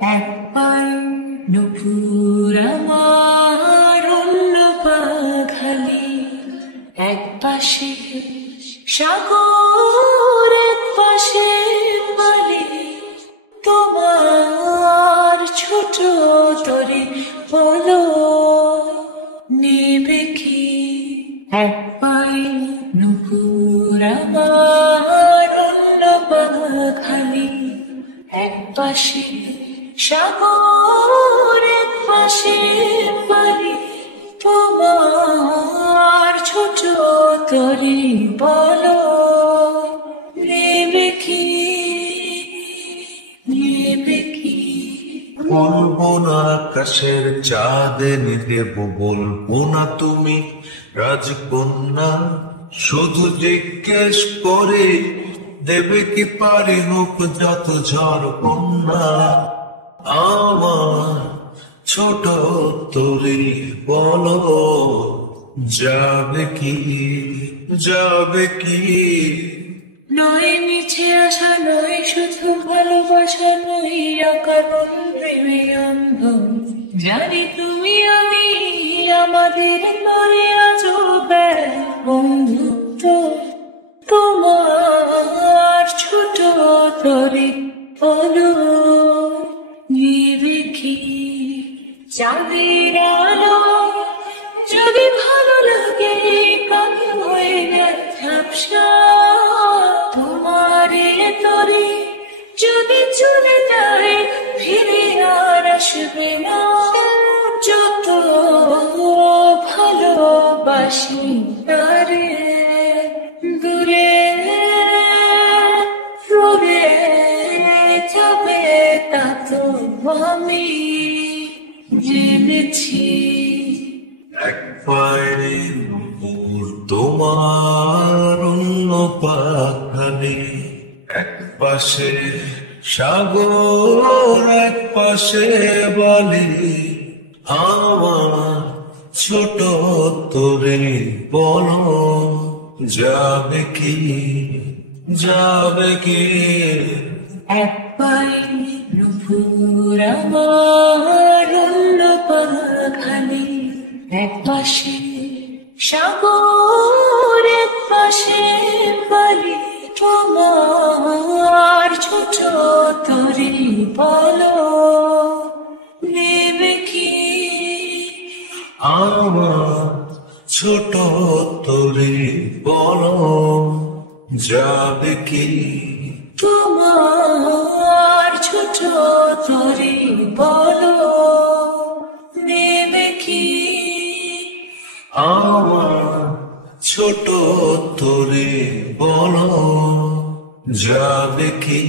একবার নুপুর আমার অন্য পাখালি, এক পাশে সাগর এক পাশে বালি, তোমার ছোট তরে বলো নেবে কি? একবার নুপুর আমার অন্য পাখালি, এক পাশে সাগর এক পাশে বালি, তোমার ছোট তরি বলো নেবে কি? নেবে কি? বলবো না আকাশের চাঁদে দেব, বলবো না তুমি রাজকন্যা, শুধু জিজ্ঞেস করে দেবে কি পারি হোক যত ঝড় কন্যা। আমার ছোট তরি বলো যাবে কি? যাবে কি? নয় মিছে আশা, নয় শুধু ভালোবাসা, নয় অকারণ প্রেমে অন্ধ। জানি তুমি আমি আমাদের নয় আজও বন্ধুত্ব, তোমার ছোট তরে বলো নেবে কি? চাঁদের আলো যদি ভালো লাগে কাকে হয়ে গেল ঝাপসা, তোমার তরে যদি চলে যায় ফিরে আর আসবে না। যত ভালোবাসি তারে দূরে দূরে যাবে তা তো আমি জেনেছি। একবার নুপুর তোমার অন্য পাখালি, এক পাশে সাগর এক পাশে বালি, আমার ছোট তোরে বলো যাবে কি? যাবে কি? একবার নুপুর আমার অন্য পাখালি, এক পাশে সাগর এক পাশে বালি, তোমার ছোট তরি বলো নেবে কি? আমার ছোট তোরে বলো যাবে কি? তোমার ছোট তরি বলো নেবে কি? আমার ছোট তোরে বলো যাবে কি?